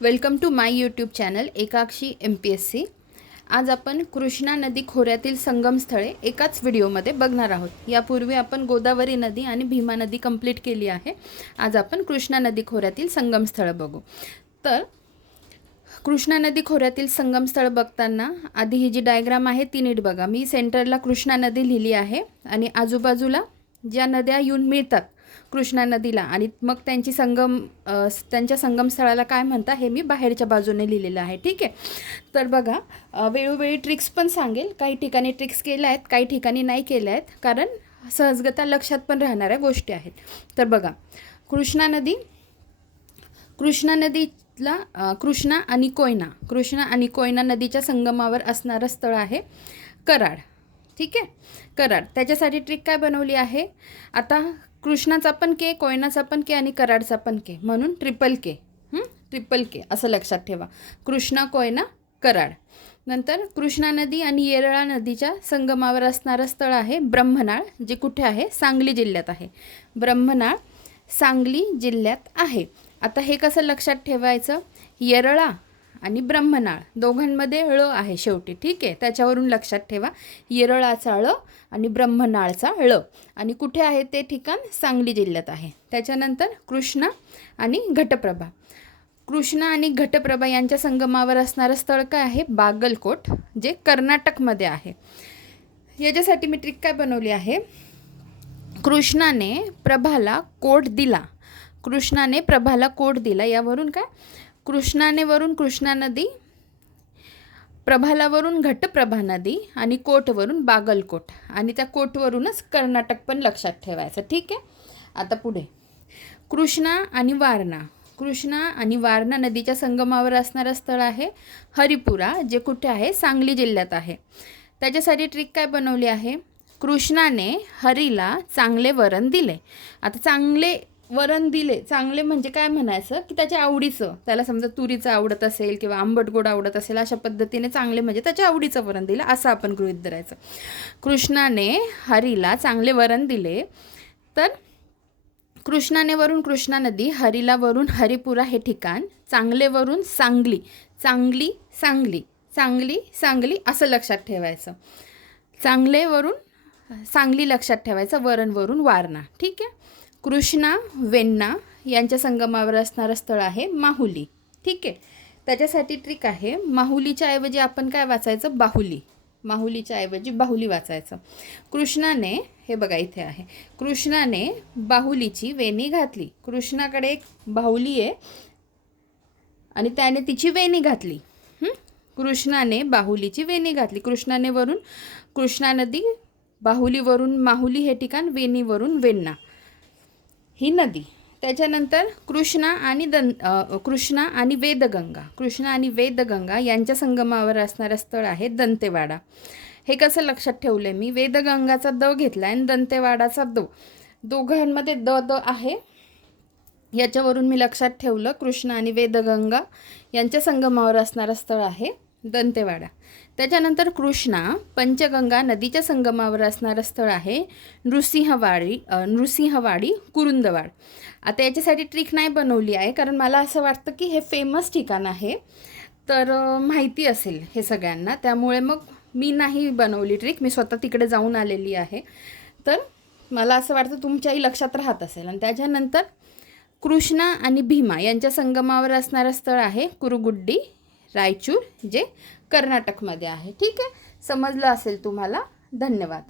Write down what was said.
Welcome to my YouTube channel Ekakshi M P S C आज आपण कृष्णा नदी खोऱ्यातील संगमस्थळे एकाच व्हिडिओमध्ये बघणार आहोत. यापूर्वी आपण गोदावरी नदी आणि भीमा नदी कंप्लीट केली आहे. आज आपण कृष्णा नदी खोऱ्यातील संगमस्थळं बघू. तर कृष्णा नदी खोऱ्यातील संगमस्थळ बघताना आधी ही जी डायग्राम आहे ती नीट बघा. मी सेंटरला कृष्णा नदी लिहिली आहे आणि आजूबाजूला ज्या नद्या येऊन मिळतात कृष्णा नदीला. आणि मग त्यांची संगम त्यांच्या संगमस्थळाला काय म्हणता हे मी बाहेरच्या बाजूने लिहिलेलं आहे. ठीक आहे? तर बघा वेळोवेळी ट्रिक्स पण सांगेल. काही ठिकाणी ट्रिक्स केल्या आहेत काही ठिकाणी नाही केल्या आहेत. कारण सहजगता लक्षात पण राहणाऱ्या गोष्टी आहेत. तर बघा कृष्णा नदी कृष्णा नदीला कृष्णा आणि कोयना. कृष्णा आणि कोयना नदीच्या संगमावर असणारं स्थळ आहे कराड. ठीक आहे? कराड. त्याच्यासाठी ट्रिक काय बनवली आहे? आता कृष्णाचा पण के कोयनाचा पण के आणि कराडचा पण के. म्हणून ट्रिपल के. ट्रिपल के. असं लक्षात ठेवा. कृष्णा कोयना कराड. नंतर कृष्णा नदी आणि येरळा नदीच्या संगमावर असणारं स्थळ आहे ब्रह्मनाळ जे कुठे आहे? सांगली जिल्ह्यात आहे. ब्रह्मनाळ सांगली जिल्ह्यात आहे. आता हे कसं लक्षात ठेवायचं? येरळा आणि ब्रह्मनाळ. दोघांमध्ये ळ आहे शेवटी. ठीक आहे? त्याच्यावरून लक्षात ठेवा. येरळाचा ळ आणि ब्रह्मनाळचा ळ आणि कुठे आहे ते ठिकाण? सांगली जिल्ह्यात आहे. त्याच्यानंतर कृष्णा आणि घटप्रभा. कृष्णा आणि घटप्रभा यांच्या संगमावर असणारं स्थळ काय आहे? बागलकोट जे कर्नाटकमध्ये आहे. याच्यासाठी मी ट्रिक काय बनवली आहे? कृष्णाने प्रभाला कोट दिला. कृष्णाने प्रभाला कोट दिला. यावरून काय? कृष्णाने वरून कृष्णा नदी प्रभालावरून घटप्रभा नदी आणि कोटवरून बागलकोट. आणि त्या कोटवरूनच कर्नाटक पण लक्षात ठेवायचं. ठीक आहे? आता पुढे. कृष्णा आणि वारणा. कृष्णा आणि वारणा नदीच्या संगमावर असणारं स्थळ आहे हरिपुरा जे कुठे आहे? सांगली जिल्ह्यात आहे. त्याच्यासाठी ट्रिक काय बनवली आहे? कृष्णाने हरीला चांगले वरण दिले. आता चांगले वरण दिले चांगले म्हणजे काय म्हणायचं की त्याच्या आवडीचं त्याला समजा तुरीचं आवडत असेल किंवा आंबट गोड आवडत असेल अशा पद्धतीने चांगले म्हणजे त्याच्या आवडीचं वरण दिलं असं आपण गृहीत धरायचं. कृष्णाने हरीला चांगले वरण दिले तर कृष्णाने वरून कृष्णा नदी हरीला वरून हरिपुरा हे ठिकाण चांगले वरून सांगली चांगली सांगली चांगली सांगली असं लक्षात ठेवायचं. चांगले वरून सांगली लक्षात ठेवायचं वरण वरून वारणा ठीक आहे? कृष्णा वेण्णा यांच्या संगमावर असणारं स्थळ आहे माहुली. ठीक आहे? त्याच्यासाठी ट्रिक आहे. माहुलीच्या ऐवजी आपण काय वाचायचं? बाहुली. माहुलीच्या ऐवजी बाहुली वाचायचं. कृष्णाने हे बघा इथे आहे. कृष्णाने बाहुलीची वेणी घातली. कृष्णाकडे एक बाहुली आहे आणि त्याने तिची वेणी घातली. कृष्णाने बाहुलीची वेणी घातली. कृष्णाने वरून कृष्णा नदी बाहुलीवरून माहुली हे ठिकाण वेणीवरून वेण्णा ही नदी. त्याच्यानंतर कृष्णा आणि दं कृष्णा आणि वेदगंगा. कृष्णा आणि वेदगंगा यांच्या संगमावर असणारं स्थळ आहे दंतेवाडा. हे कसं लक्षात ठेवलं मी? वेदगंगाचा द घेतला आणि दंतेवाडाचा दो. दोघांमध्ये द द आहे. याच्यावरून मी लक्षात ठेवलं कृष्णा आणि वेदगंगा यांच्या संगमावर असणारं स्थळ आहे. दंतेवाडा. त्याच्यानंतर कृष्णा पंचगंगा नदीच्या संगमावर असणारं स्थळ आहे नृसिंहवाडी नृसिंहवाडी कुरुंदवाड. आता याच्यासाठी ट्रिक नाही बनवली आहे कारण मला असं वाटतं की हे फेमस ठिकाण आहे. तर माहिती असेल हे सगळ्यांना त्यामुळे मग मी नाही बनवली ट्रिक मी स्वतः तिकडे जाऊन आलेली आहे. तर मला असं वाटतं तुमच्याही लक्षात राहत असेल. आणि त्याच्यानंतर कृष्णा आणि भीमा यांच्या संगमावर असणारं स्थळ आहे कुरुगुड्डी. रायचूर जे कर्नाटकमध्ये आहे. ठीक आहे? समजलं असेल तुम्हाला? धन्यवाद.